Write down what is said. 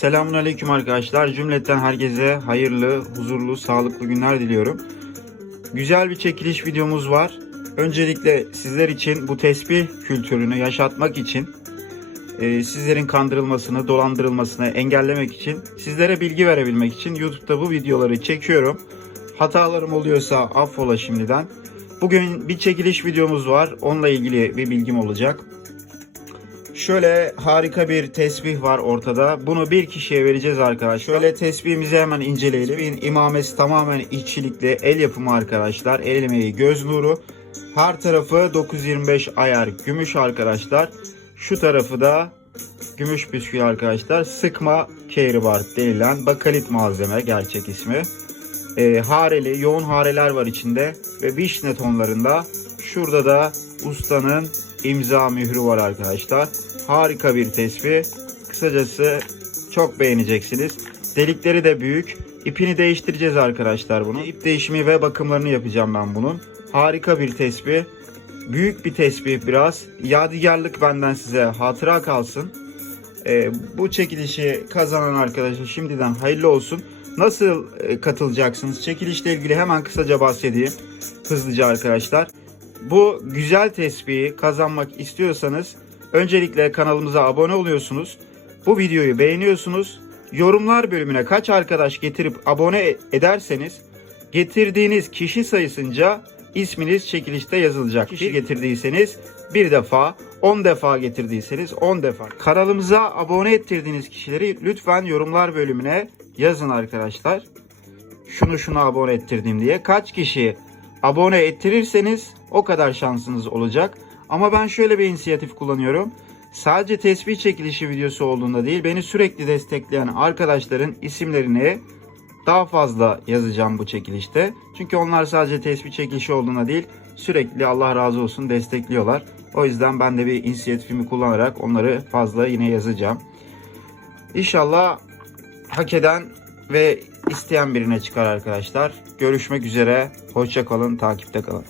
Selamun Aleyküm arkadaşlar. Cümleten herkese hayırlı, huzurlu, sağlıklı günler diliyorum. Güzel bir çekiliş videomuz var. Öncelikle sizler için bu tesbih kültürünü yaşatmak için, e, sizlerin kandırılmasını, dolandırılmasını engellemek için, sizlere bilgi verebilmek için YouTube'da bu videoları çekiyorum. Hatalarım oluyorsa affola şimdiden. Bugün bir çekiliş videomuz var. Onunla ilgili bir bilgim olacak. Şöyle harika bir tesbih var ortada. Bunu bir kişiye vereceğiz arkadaşlar. Şöyle tesbihimizi hemen inceleyelim. İmamesi tamamen işçilikli el yapımı arkadaşlar. El emeği göz nuru. Her tarafı 925 ayar gümüş arkadaşlar. Şu tarafı da gümüş püskül arkadaşlar. Sıkma kehribar denilen bakalit malzeme gerçek ismi. Ee, hareli, yoğun hareler var içinde ve vişne tonlarında. Şurada da ustanın imza mührü var arkadaşlar. Harika bir tespih. Kısacası çok beğeneceksiniz. Delikleri de büyük. İpini değiştireceğiz arkadaşlar bunu. İp değişimi ve bakımlarını yapacağım ben bunun. Harika bir tespih. Büyük bir tesbih biraz. Yadigarlık benden size hatıra kalsın. Ee, bu çekilişi kazanan arkadaşa şimdiden hayırlı olsun. Nasıl e, katılacaksınız? Çekilişle ilgili hemen kısaca bahsedeyim. Hızlıca arkadaşlar. Bu güzel tespihi kazanmak istiyorsanız öncelikle kanalımıza abone oluyorsunuz. Bu videoyu beğeniyorsunuz. Yorumlar bölümüne kaç arkadaş getirip abone ederseniz getirdiğiniz kişi sayısınca isminiz çekilişte yazılacak. Kişi getirdiyseniz bir defa, 10 defa getirdiyseniz 10 defa. Kanalımıza abone ettirdiğiniz kişileri lütfen yorumlar bölümüne yazın arkadaşlar. Şunu şunu abone ettirdim diye. Kaç kişi abone ettirirseniz o kadar şansınız olacak. Ama ben şöyle bir inisiyatif kullanıyorum. Sadece tesbih çekilişi videosu olduğunda değil, beni sürekli destekleyen arkadaşların isimlerini daha fazla yazacağım bu çekilişte. Çünkü onlar sadece tesbih çekilişi olduğunda değil, sürekli Allah razı olsun destekliyorlar. O yüzden ben de bir inisiyatifimi kullanarak onları fazla yine yazacağım. İnşallah hak eden ve isteyen birine çıkar arkadaşlar. Görüşmek üzere. Hoşça kalın, takipte kalın.